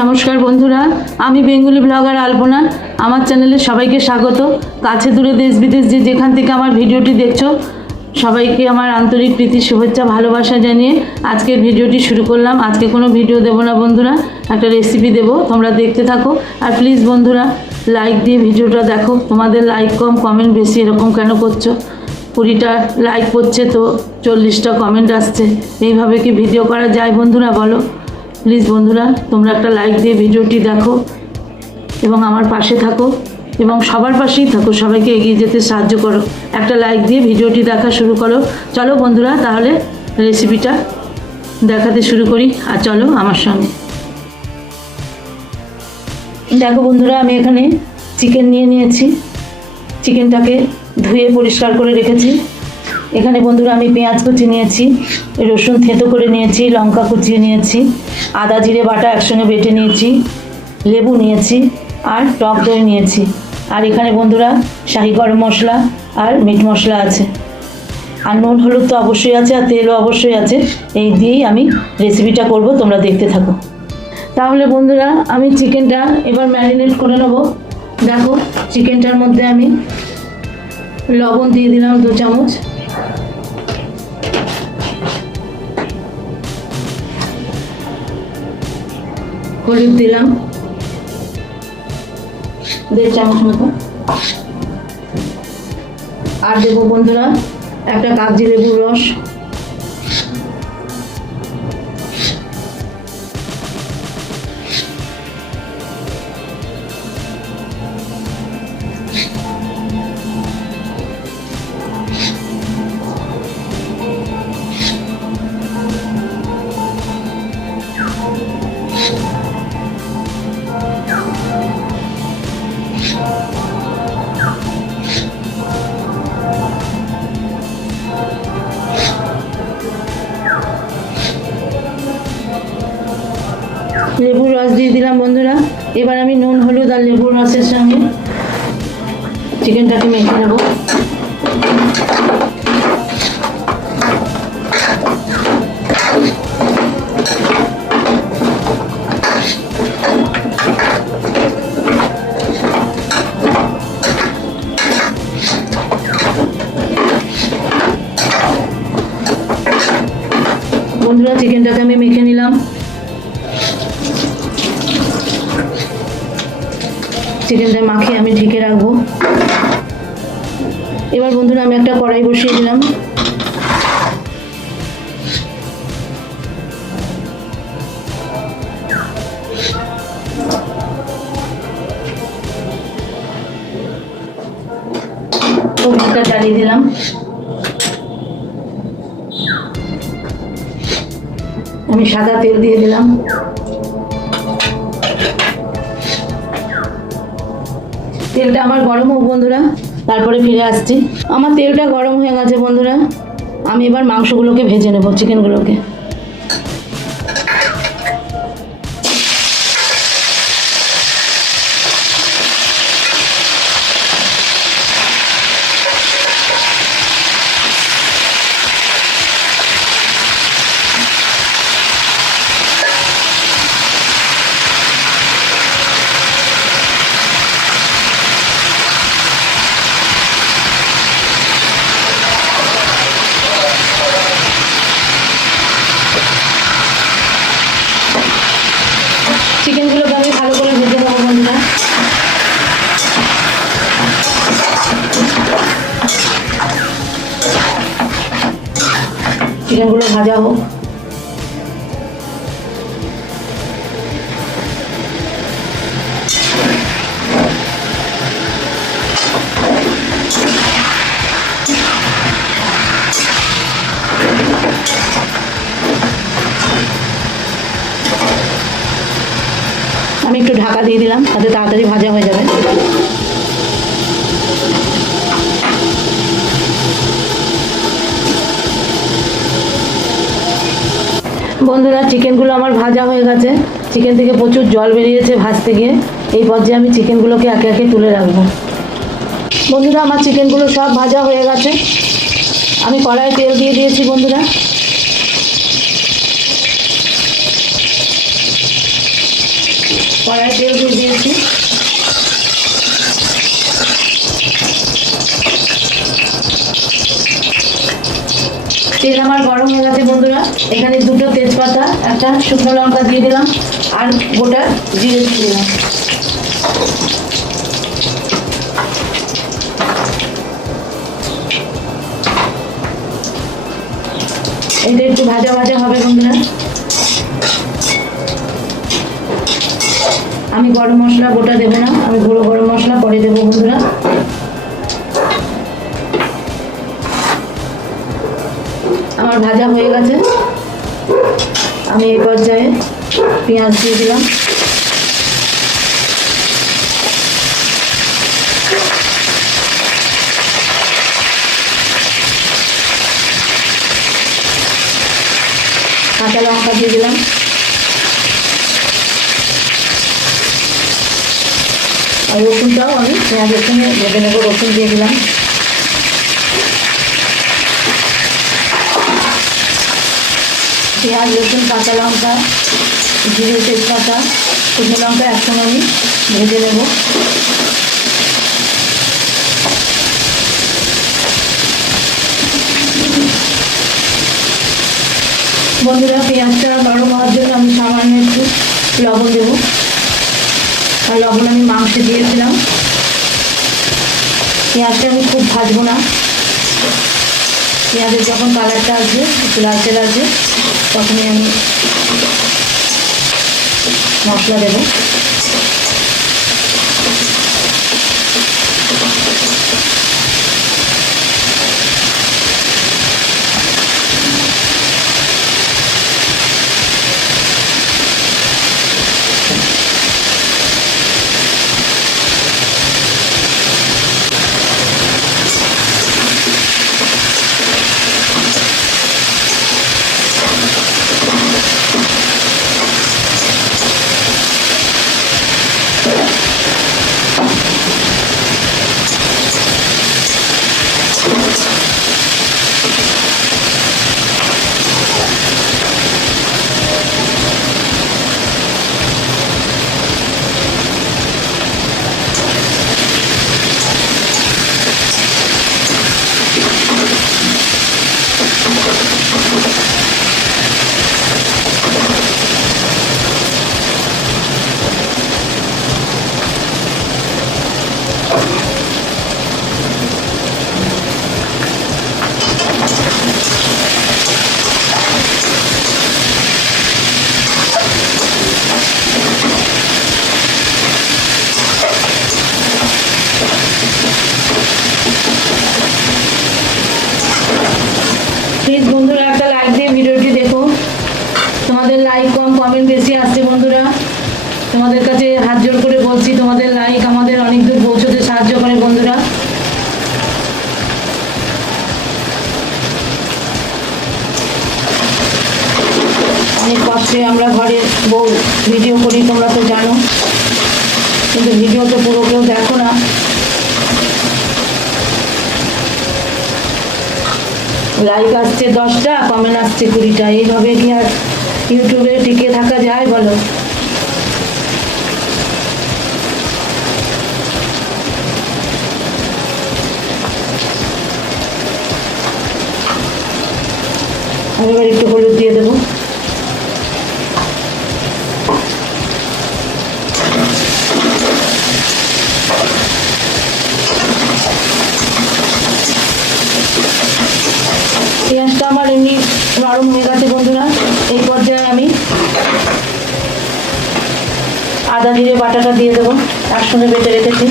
নমস্কার বন্ধুরা, আমি বেঙ্গলি ব্লগার আলপনা। আমার চ্যানেলে সবাইকে স্বাগত। কাছে দূরে দেশ বিদেশ যে যেখান থেকে আমার ভিডিওটি দেখছ, সবাইকে আমার আন্তরিক প্রীতি, শুভেচ্ছা, ভালোবাসা জানিয়ে আজকের ভিডিওটি শুরু করলাম। আজকে কোনো ভিডিও দেবো না বন্ধুরা, একটা রেসিপি দেবো, তোমরা দেখতে থাকো। আর প্লিজ বন্ধুরা লাইক দিয়ে ভিডিওটা দেখো। তোমাদের লাইক কম কমেন্ট বেশি এরকম কেন করছ? কুড়িটা লাইক করছে তো চল্লিশটা কমেন্ট আসছে। এইভাবে কি ভিডিও করা যায় বন্ধুরা বলো? প্লিজ বন্ধুরা, তোমরা একটা লাইক দিয়ে ভিডিওটি দেখো এবং আমার পাশে থাকো এবং সবার পাশেই থাকো। সবাইকে এগিয়ে যেতে সাহায্য করো। একটা লাইক দিয়ে ভিডিওটি দেখা শুরু করো। চলো, বন্ধুরা, তাহলে রেসিপিটা দেখাতে শুরু করি আর চলো আমার সঙ্গে। দেখো, বন্ধুরা, আমি এখানে চিকেন নিয়ে নিয়েছি। চিকেনটাকে ধুয়ে পরিষ্কার করে রেখেছি। এখানে বন্ধুরা আমি পেঁয়াজ কুচি নিয়েছি, রসুন থেতো করে নিয়েছি, লঙ্কা কুচিয়ে নিয়েছি, আদা, জিরে, বাটা একসঙ্গে বেটে নিয়েছি, লেবু নিয়েছি আর টক দই নিয়েছি। আর এখানে বন্ধুরা শাহি গরম মশলা আর মিট মশলা আছে। আর নুন, হলুদ তো অবশ্যই আছে আর তেলও অবশ্যই আছে। এই দিয়েই আমি রেসিপিটা করব, তোমরা দেখতে থাকো। তাহলে বন্ধুরা আমি চিকেনটা এবার ম্যারিনেট করে নেব। দেখো চিকেনটার মধ্যে আমি লবণ দিয়ে দিলাম দু চামচ। হলুদ দিলাম। দেড় চামচ মতো আর দেবো বন্ধুরা একটা কাগজি লেবুর রস। এবার আমি নুন, হলুদ আর লেবুর রসের সঙ্গে চিকেনটাকে মেখে নেব। বন্ধুরা, চিকেনটাকে আমি মেখে নিলাম। চিকেনটা মাখিয়ে আমি ঢেকে রাখব। এবার বন্ধুরা, আমি একটা কড়াই বসিয়ে দিলাম। দিলাম। আমি সাদা তেল দিয়ে দিলাম। তেলটা আমার গরম হোক বন্ধুরা, তারপরে ফিরে আসছি। আমার তেলটা গরম হয়ে গেছে বন্ধুরা। আমি এবার মাংসগুলোকে ভেজে নেব চিকেনগুলোকে চিকেনগুলো ভাজা হোক আমি একটু ঢাকা দিয়ে দিলাম তাতে তাড়াতাড়ি ভাজা হয়ে যাবে। বন্ধুরা, চিকেনগুলো আমার ভাজা হয়ে গেছে। চিকেন থেকে প্রচুর জল বেরিয়েছে ভাজতে গিয়ে। এই পর্যায়ে আমি চিকেনগুলোকে একে একে তুলে রাখব। বন্ধুরা, আমার চিকেনগুলো সব ভাজা হয়ে গেছে। আমি কড়াই তেল দিয়ে দিয়েছি, বন্ধুরা। কড়াই তেল দিয়ে দিয়েছি। তেল আমার গরম হয়ে গেছে বন্ধুরা, এখানে দুটো তেজপাতা, একটা শুকনো লঙ্কা দিয়ে দিলাম, আর গোটা জিরে দিয়ে দিলাম। এটা একটু ভাজা ভাজা হবে বন্ধুরা। আমি গরম মশলা গোটা দেবো না, আমি গুঁড়ো গরম মশলা পরে দেবো বন্ধুরা। আমার ভাজা হয়ে গেছে। আমি এই পর্যায়ে পেঁয়াজ দিয়ে দিলাম। কাঁচা লঙ্কা দিয়ে দিলাম। আর রসুনটাও আমি পেঁয়াজের সঙ্গে ভেজে নেব, রসুন দিয়ে দিলাম। পেঁয়াজ, রসুন, কাঁচা লঙ্কা, জিরে, তেজপাতা, শুকনো লঙ্কা একসঙ্গে আমি ভেজে নেব। বন্ধুরা, পেঁয়াজটা নরম হওয়ার জন্য আমি সামান্য একটু লবণ দেবো। আর লবণ আমি মাংসে দিয়েছিলাম। পেঁয়াজটা আমি খুব ভাজবো না। পেঁয়াজের যখন কালারটা আসবে, একটু লালচে লালচে তখনই আমি মশলা দেবো। ভিডিও করি, তোমরা তো জানো। কিন্তু ভিডিও তো পুরো কেউ দেখো না। লাইক আসছে দশটা কমেন্ট আসছে কুড়িটা। এইভাবে কি আর ইউটিউবে টিকে থাকা যায় বলো? আমি একটু নরম হয়ে গেছে বন্ধুরা। এই পর্যায়ে আমি আদা জিরে বাটাটা দিয়ে দেবো। তার সঙ্গে বেটে রেখেছি।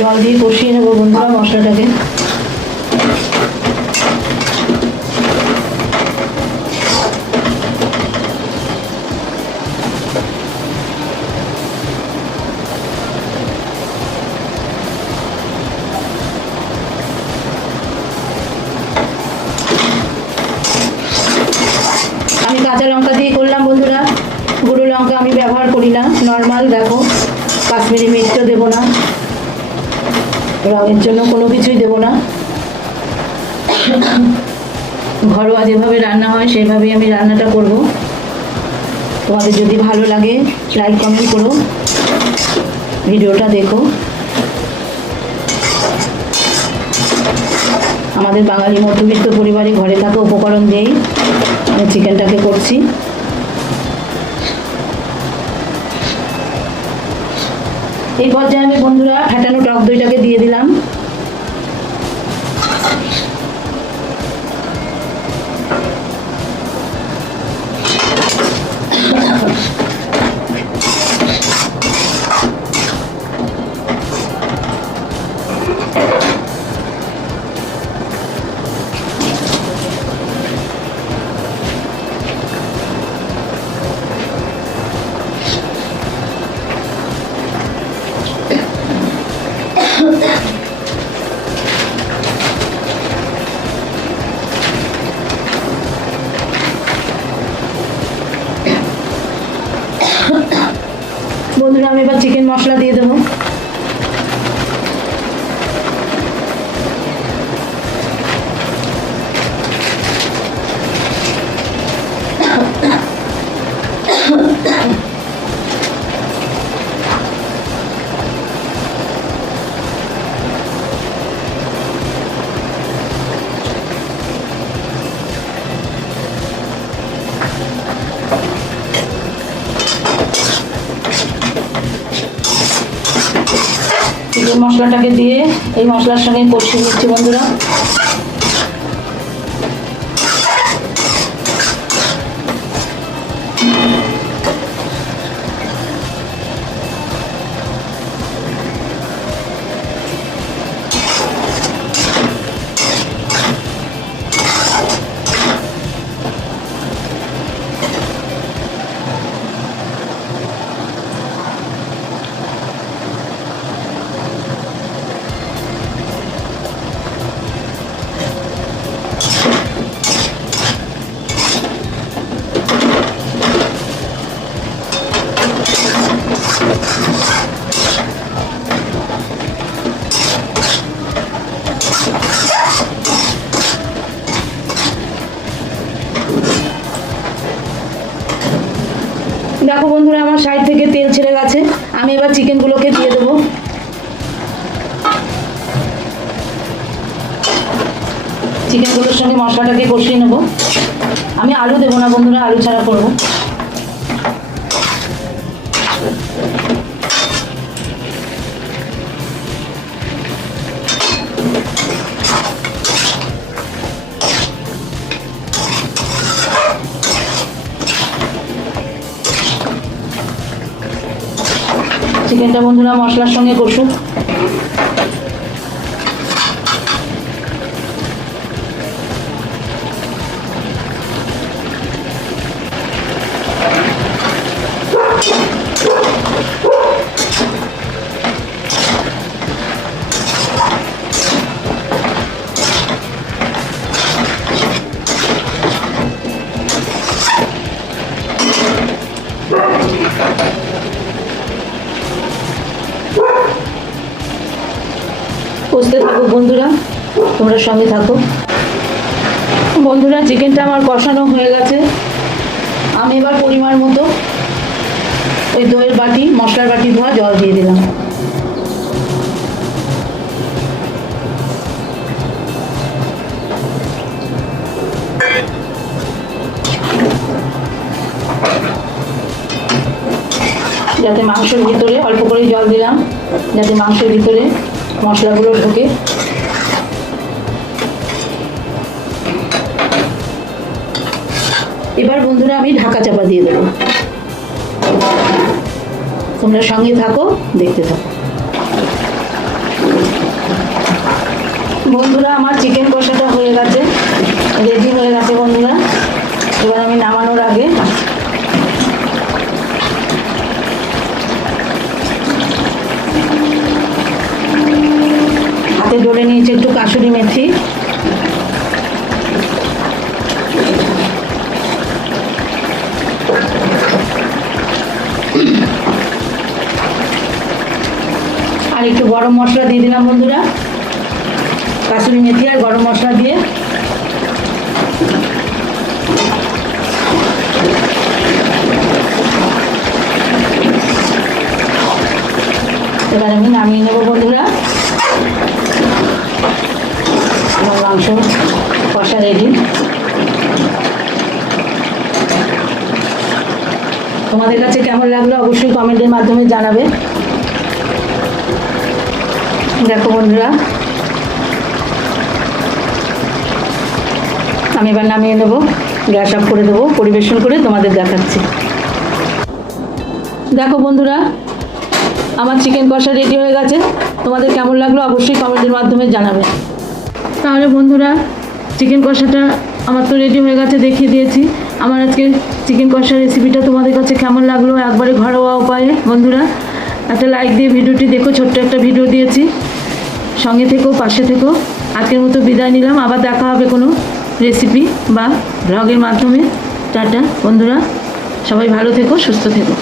জল দিয়ে কষিয়ে নেব বন্ধুরা মশলাটাকে। কাঁচা লঙ্কা দিয়ে করলাম বন্ধুরা। গুঁড়ো লঙ্কা আমি ব্যবহার করি না। নর্মাল দেখো। কাশ্মীরি মিষ্টিও দেবো না। রঙের জন্য কোনো কিছুই দেবো না। ঘরোয়া যেভাবে রান্না হয় সেইভাবেই আমি রান্নাটা করব। তোমাদের যদি ভালো লাগে লাইক কমেন্ট করো। ভিডিওটা দেখো। আমাদের বাঙালি মধ্যবিত্ত পরিবারে ঘরে থাকা উপকরণ দিয়েই আমি চিকেনটাকে করছি। এই পর্যায়ে আমি বন্ধুরা ফ্যাটানো টক দইটাকে দিয়ে দিলাম। আমি এবার চিকেন মশলা দিয়ে দেবো। মশলাটাকে দিয়ে এই মশলার সঙ্গে কষিয়ে নিচ্ছি বন্ধুরা। দেখো বন্ধুরা, আমার সাইড থেকে তেল ছেড়ে গেছে। আমি এবার চিকেনগুলোকে দিয়ে দেবো। চিকেনগুলোর সঙ্গে মশলাটাকে কষিয়ে নেব। আমি আলু দেবো না বন্ধুরা, আলু ছাড়া করব। চিকেনটা বন্ধুরা মশলার সঙ্গে কষুক। তোমরা সঙ্গে থাকো। বন্ধুরা চিকেনটা আমার কষানো হয়ে গেছে। আমি এবার পরিমাণ মতো ওই দইয়ের বাটি, মশলার বাটি ধোয়া জল দিয়ে দিলাম। যাতে মাংসের ভিতরে অল্প করে জল দিলাম, যাতে মাংসের ভিতরে মশলাগুলো ঢোকে। এবার বন্ধুরা আমি ঢাকা চাপা দিয়ে দেবো। তোমরা সঙ্গে থাকো, দেখতে থাকো। বন্ধুরা, আমার চিকেন কষাটা হয়ে গেছে রেডি হয়ে গেছে বন্ধুরা। এবার আমি নামানোর আগে দিয়ে দিলাম বন্ধুরা। কাসুরি মেথি আর গরম মশলা দিয়ে। এবার আমি নামিয়ে নেব বন্ধুরা। আমার মাংস কষা রেডি তোমাদের কাছে কেমন লাগল অবশ্যই কমেন্টের মাধ্যমে জানাবে। দেখো বন্ধুরা। আমি এবার নামিয়ে নেব, গ্যাস অফ করে দেবো, পরিবেশন করে তোমাদের দেখাচ্ছি। দেখো বন্ধুরা, আমার চিকেন কষা রেডি হয়ে গেছে। তোমাদের কেমন লাগল অবশ্যই কমেন্টের মাধ্যমে জানাবে। তাহলে বন্ধুরা, চিকেন কষাটা আমার তো রেডি হয়ে গেছে, দেখিয়ে দিয়েছি। আমার আজকে চিকেন কষার রেসিপিটা তোমাদের কাছে কেমন লাগল, একবারে ঘরোয়া উপায়ে। বন্ধুরা, একটা লাইক দিয়ে ভিডিওটি দেখো, ছোট্ট একটা ভিডিও দিয়েছি। সঙ্গে থেকো, পাশে থেকো। আজকের মতো বিদায় নিলাম। আবার দেখা হবে কোনো রেসিপি বা ব্লগের মাধ্যমে। টাটা, বন্ধুরা। সবাই ভালো থেকো, সুস্থ থেকো।